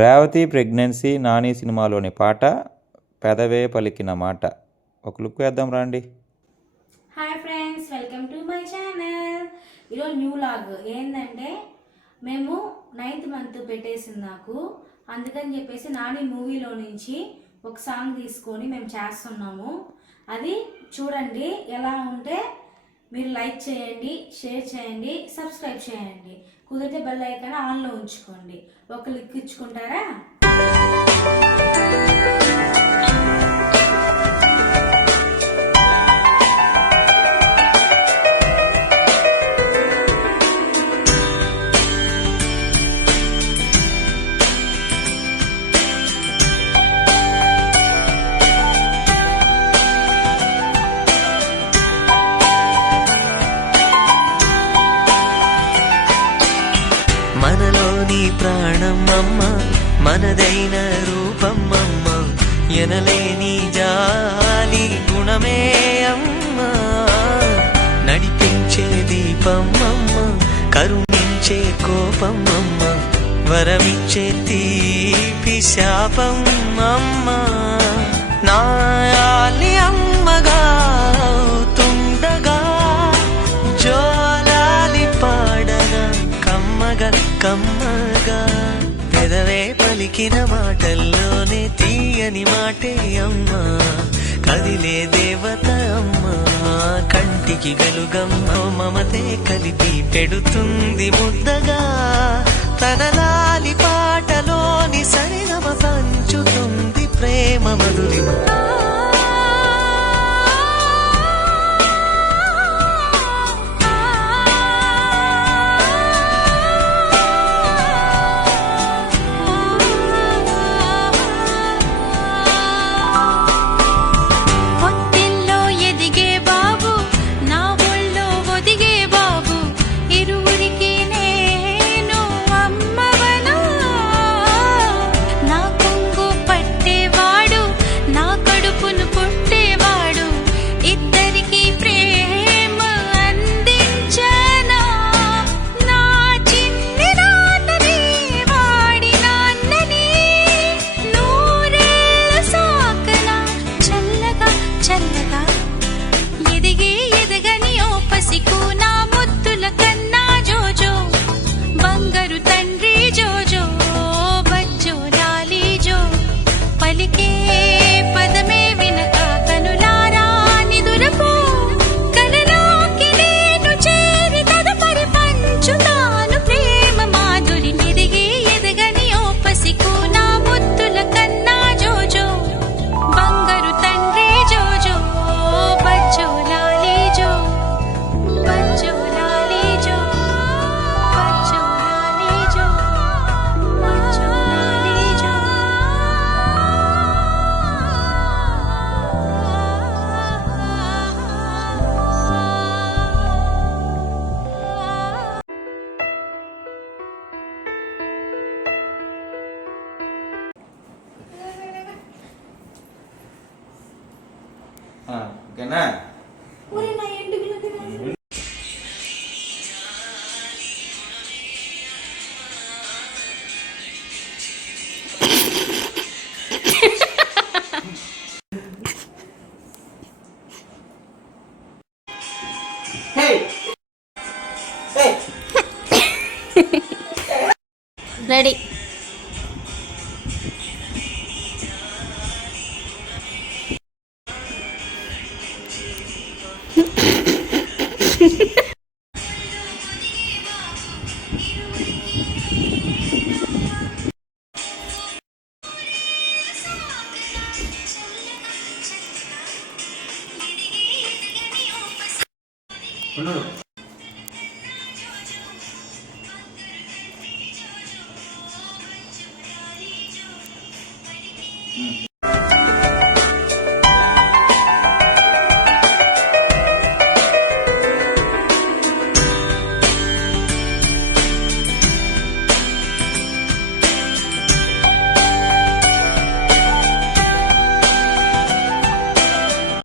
Revathi pregnancy Nani సినిమాలోని పాట పెదవే పలికిన మాట. ఒక లుక్ వేద్దాం రండి. Hi friends, welcome to my channel. ఈరోజు న్యూ లాగ్ ఏంటంటే మేము 9th మంత్ పెట్టేసింది నాకు, అందుకని చెప్పేసి నాని మూవీలో నుంచి ఒక సాంగ్ తీసుకొని మేము చేస్తున్నాము. అది చూడండి. ఎలా ఉంటే మీరు లైక్ చేయండి, షేర్ చేయండి, సబ్స్క్రైబ్ చేయండి. కుదిరితే బెల్ ఐకాన్ ఆన్లో ఉంచుకోండి. ఒక లిక్ ఇచ్చుకుంటారా? మనలోని ప్రాణమమ్మ, మనదైన రూపమమ్మ, ఎనలేని జాలి గుణమే అమ్మ. నడిపించే దీపమమ్మ, కరుణించే కోపమమ్మ, వరమిచ్చే తీపి శాపమమ్మ. నాయాలి అమ్మగా తుండగా జోలాలి పాడన కమ్మగా. పెదవే పలికిన మాటల్లోనే తీయని మాటే అమ్మ, కదిలే దేవత అమ్మ, కంటికి వెలుగమ్మ, మమతే కలిపి పెడుతుంది ముద్దగా. తనలాలి పాటలోని సరిగమ పంచుతుంది ప్రేమ మధురిమ. ఓకేనా?